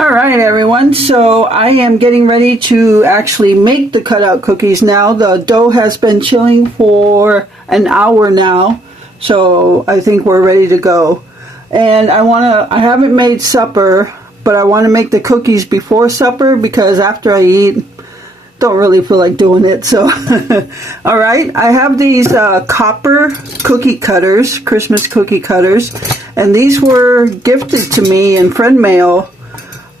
Alright everyone, so I am getting ready to actually make the cutout cookies now. The dough has been chilling for an hour now, so I think we're ready to go. And I haven't made supper, but I want to make the cookies before supper because after I eat, don't really feel like doing it. So alright, I have these copper cookie cutters, Christmas cookie cutters, and these were gifted to me in friend mail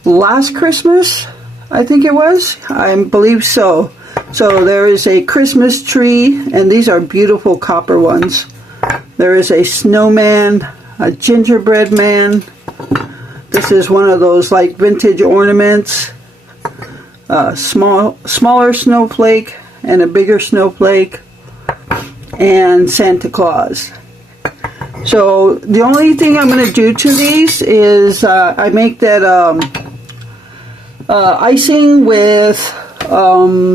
last Christmas, I think it was. I believe so. So there is a Christmas tree, and these are beautiful copper ones. There is a snowman, a gingerbread man. This is one of those like vintage ornaments. Smaller snowflake and a bigger snowflake, and Santa Claus. So the only thing I'm going to do to these is I make that icing with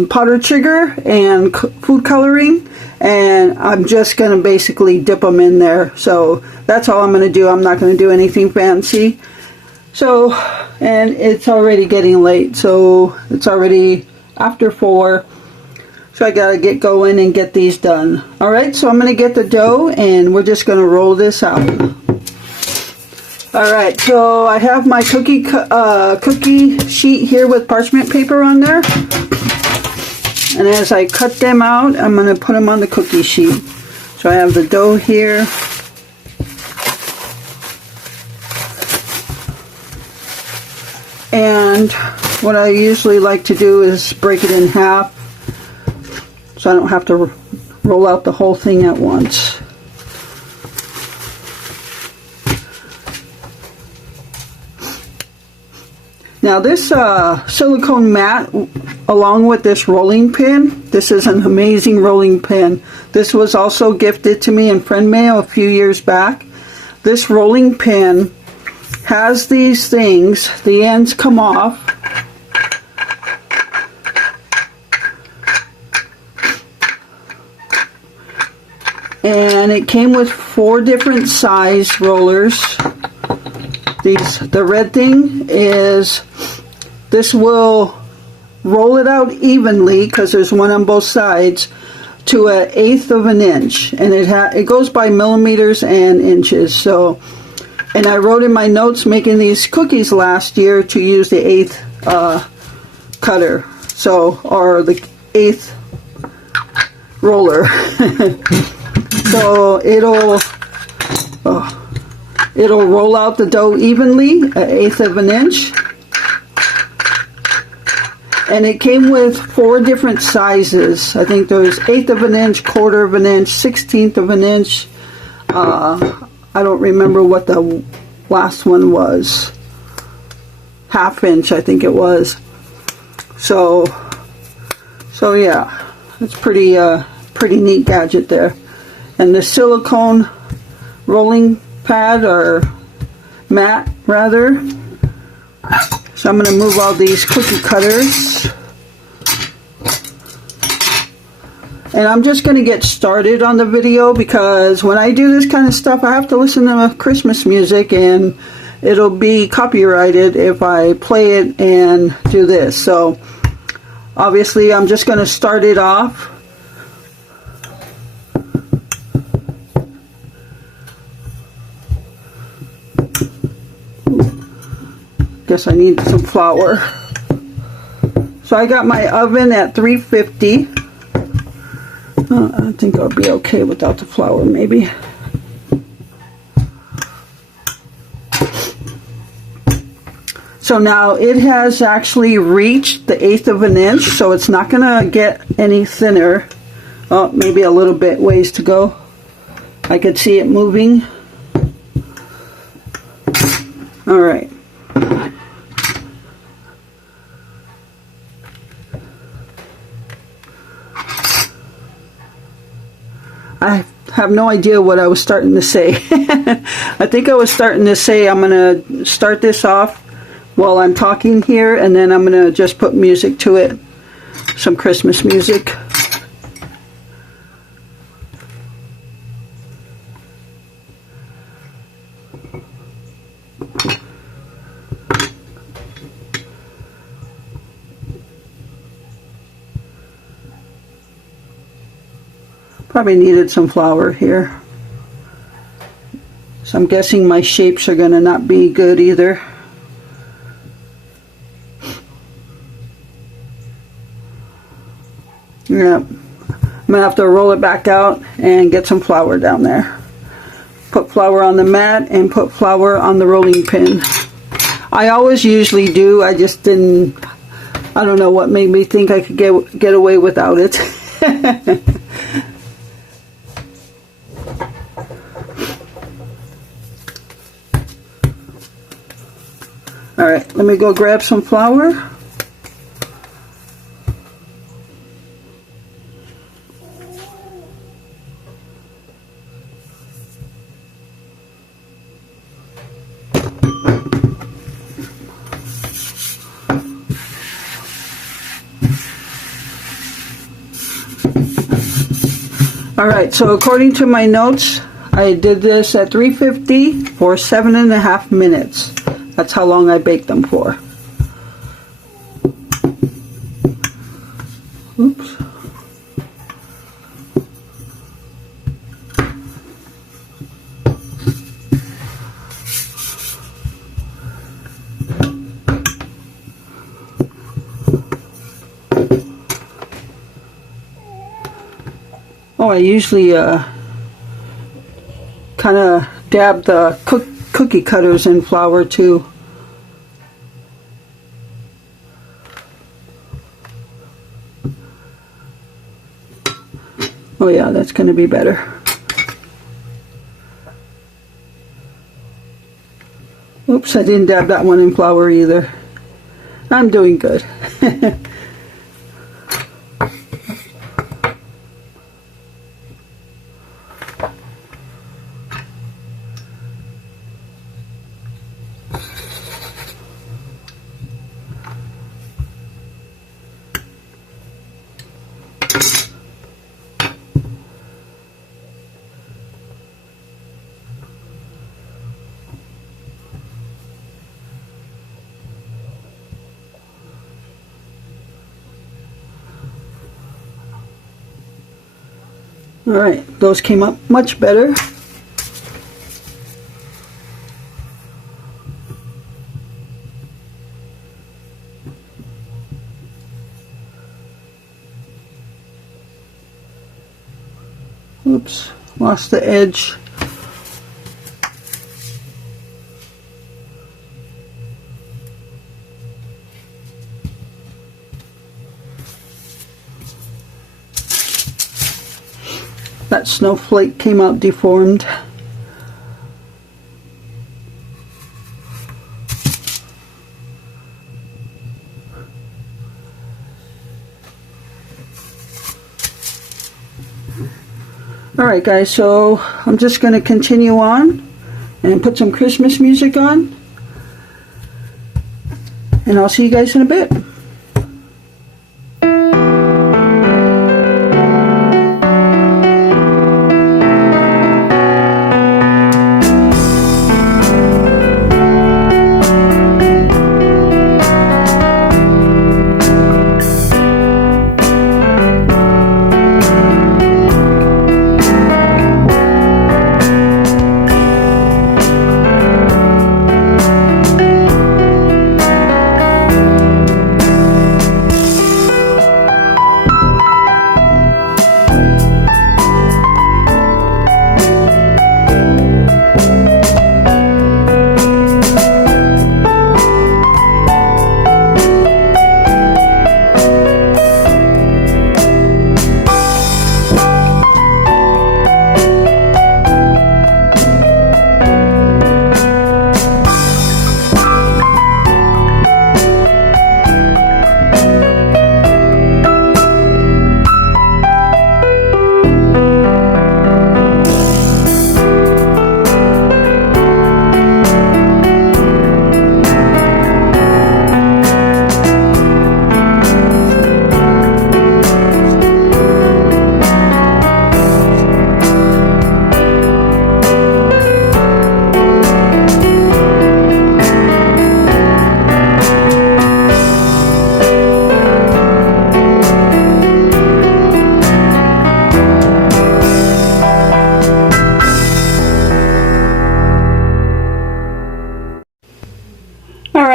powdered sugar and food coloring, and I'm just going to basically dip them in there. So that's all I'm going to do. I'm not going to do anything fancy. So, and it's already getting late, so it's already after 4. So I gotta get going and get these done. Alright, so I'm gonna get the dough and we're just gonna roll this out. Alright, so I have my cookie sheet here with parchment paper on there. And as I cut them out, I'm gonna put them on the cookie sheet. So I have the dough here. And what I usually like to do is break it in half so I don't have to roll out the whole thing at once. Now this silicone mat, along with this rolling pin, this is an amazing rolling pin. This was also gifted to me in friend mail a few years back. This rolling pin has these things, the ends come off, and it came with 4 different size rollers. The red thing is, this will roll it out evenly because there's one on both sides to 1/8 of an inch, and it goes by millimeters and inches. So. And I wrote in my notes making these cookies last year to use the 1/8 cutter, so, or the 1/8 roller. So it'll roll out the dough evenly, 1/8 of an inch. And it came with 4 different sizes. I think there's 1/8 of an inch, 1/4 of an inch, 1/16 of an inch. I don't remember what the last one was. 1/2 inch, I think it was. So yeah, it's pretty neat gadget there. And the silicone rolling pad, or mat rather. So I'm going to move all these cookie cutters. And I'm just going to get started on the video because when I do this kind of stuff, I have to listen to Christmas music and it'll be copyrighted if I play it and do this. So obviously I'm just going to start it off. Guess I need some flour. So I got my oven at 350. I think I'll be okay without the flour, maybe. So now it has actually reached the 1/8 of an inch, so it's not going to get any thinner. Oh, maybe a little bit ways to go. I could see it moving. All right. I have no idea what I was starting to say. I think I was starting to say I'm going to start this off while I'm talking here, and then I'm going to just put music to it. Some Christmas music. Probably needed some flour here. So I'm guessing my shapes are gonna not be good either. Yep. I'm gonna have to roll it back out and get some flour down there. Put flour on the mat and put flour on the rolling pin. I always usually do. I just didn't. I don't know what made me think I could get away without it. All right, let me go grab some flour. Alright, so according to my notes, I did this at 350 for 7.5 minutes. That's how long I baked them for. Oops. Oh, I usually kind of dab the cookie cutters in flour too. Oh yeah, that's going to be better. Oops, I didn't dab that one in flour either. I'm doing good. Alright, those came up much better. Oops, lost the edge. That snowflake came out deformed. Alright guys, so I'm just going to continue on and put some Christmas music on. And I'll see you guys in a bit.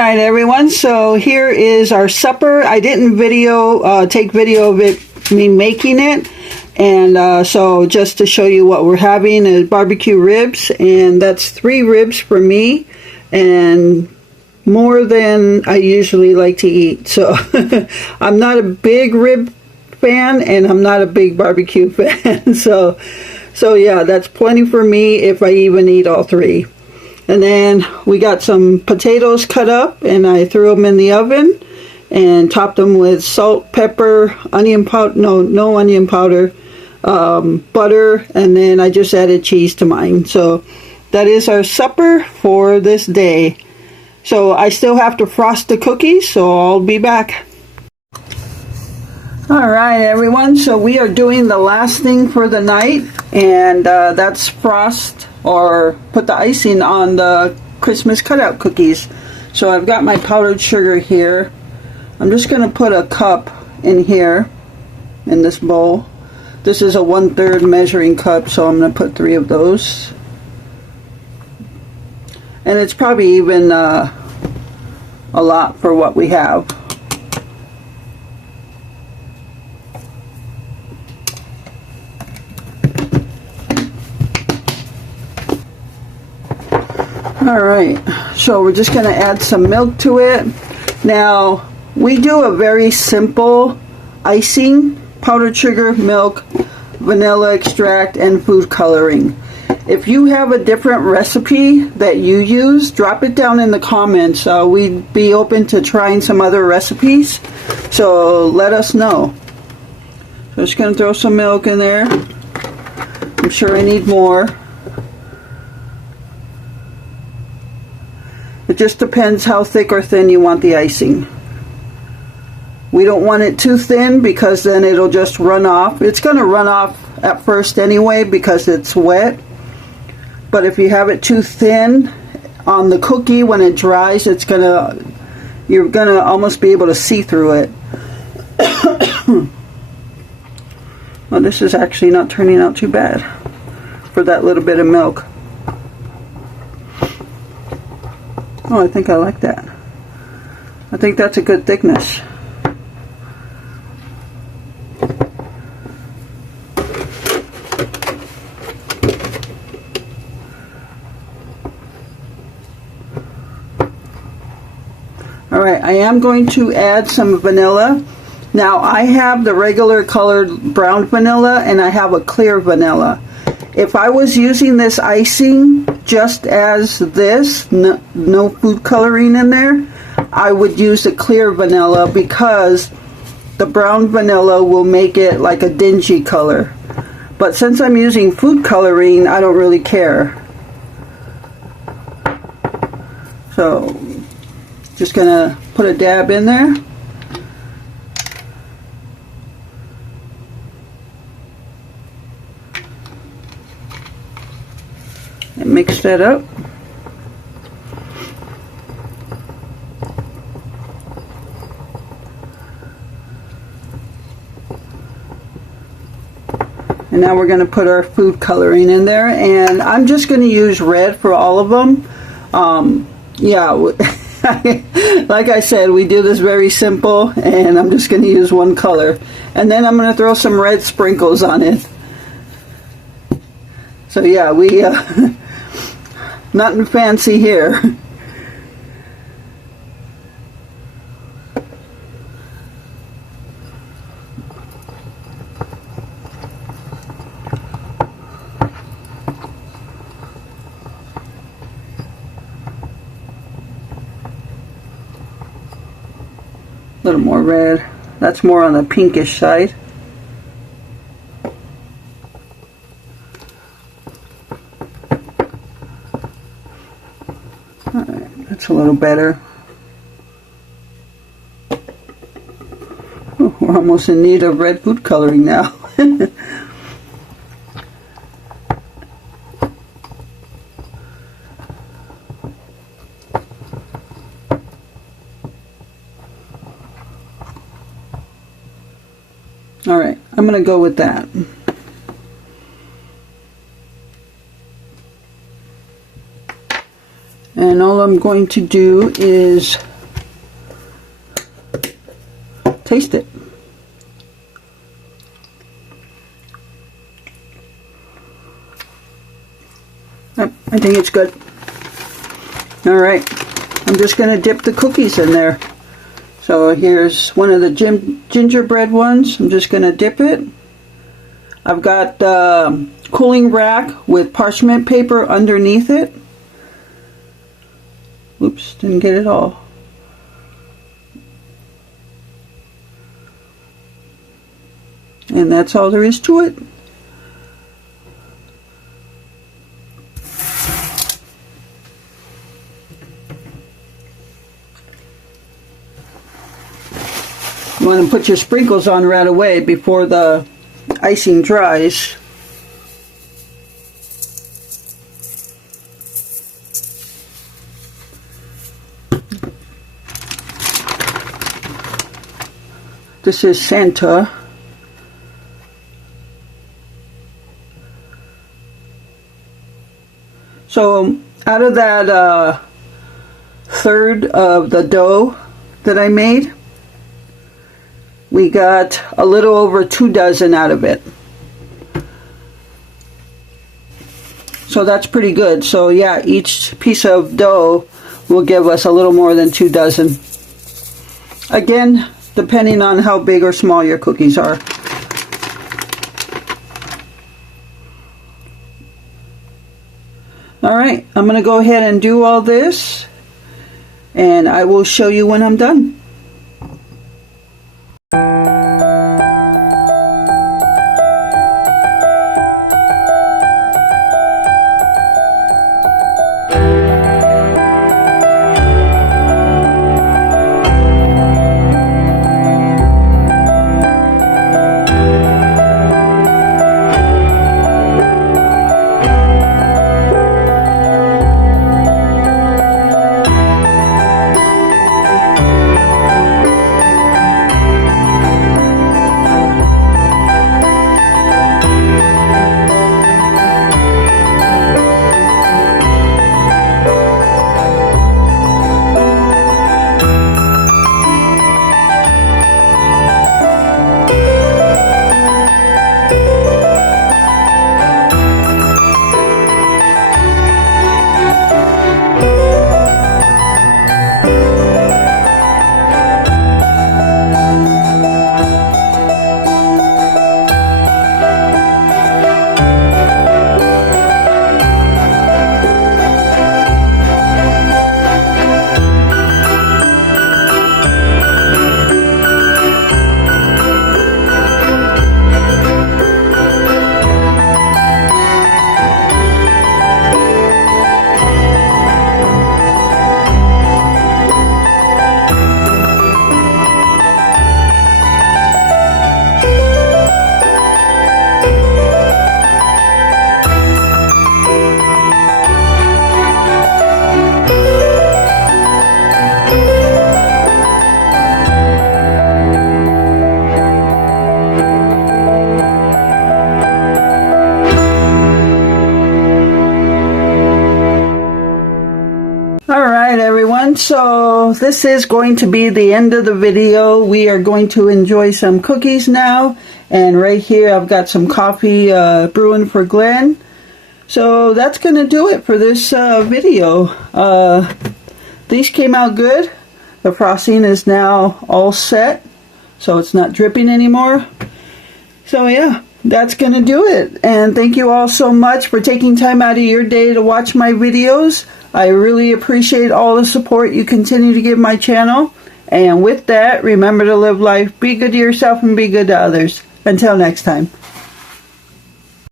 right, everyone, so here is our supper. I didn't take video of it, me making it, and so just to show you what we're having is barbecue ribs, and that's 3 ribs for me, and more than I usually like to eat. So I'm not a big rib fan, and I'm not a big barbecue fan. So yeah, that's plenty for me if I even eat all 3. And then we got some potatoes cut up, and I threw them in the oven and topped them with salt, pepper, onion powder, no onion powder, butter, and then I just added cheese to mine. So that is our supper for this day. So I still have to frost the cookies, so I'll be back. Alright, everyone, so we are doing the last thing for the night, and that's frost or put the icing on the Christmas cutout cookies. So I've got my powdered sugar here. I'm just going to put a cup in here in this bowl. This is a 1/3 measuring cup, so I'm going to put 3 of those. And it's probably even a lot for what we have. Alright, so we're just going to add some milk to it. Now, we do a very simple icing: powdered sugar, milk, vanilla extract, and food coloring. If you have a different recipe that you use, drop it down in the comments. We'd be open to trying some other recipes, so let us know. So I'm just going to throw some milk in there. I'm sure I need more. It just depends how thick or thin you want the icing. We don't want it too thin because then it'll just run off. It's going to run off at first anyway because it's wet. But if you have it too thin on the cookie, when it dries, you're gonna almost be able to see through it. Well, this is actually not turning out too bad for that little bit of milk. Oh, I think I like that. I think that's a good thickness. Alright, I am going to add some vanilla. Now, I have the regular colored brown vanilla, and I have a clear vanilla. If I was using this icing just as this, no food coloring in there, I would use a clear vanilla because the brown vanilla will make it like a dingy color. But since I'm using food coloring, I don't really care. So, just gonna put a dab in there. And mix that up. And now we're going to put our food coloring in there, and I'm just going to use red for all of them. Yeah, like I said, we do this very simple, and I'm just going to use one color. And then I'm going to throw some red sprinkles on it. So yeah, we nothing fancy here. A little more red. That's more on the pinkish side. Alright, that's a little better. Oh, we're almost in need of red food coloring now. Alright, I'm going to go with that. And all I'm going to do is taste it. Oh, I think it's good. Alright, I'm just going to dip the cookies in there. So here's one of the gingerbread ones. I'm just going to dip it. I've got the cooling rack with parchment paper underneath it. Oops, didn't get it all. And that's all there is to it. You want to put your sprinkles on right away before the icing dries. This is Santa. So out of that third of the dough that I made, we got a little over 2 dozen out of it. So that's pretty good. So yeah, each piece of dough will give us a little more than 2 dozen. Again, depending on how big or small your cookies are. Alright, I'm going to go ahead and do all this, and I will show you when I'm done. Alright everyone, so this is going to be the end of the video. We are going to enjoy some cookies now, and right here I've got some coffee brewing for Glenn. So that's going to do it for this video. These came out good. The frosting is now all set, so it's not dripping anymore. So yeah, that's going to do it. And thank you all so much for taking time out of your day to watch my videos. I really appreciate all the support you continue to give my channel. And with that, remember to live life, be good to yourself, and be good to others. Until next time.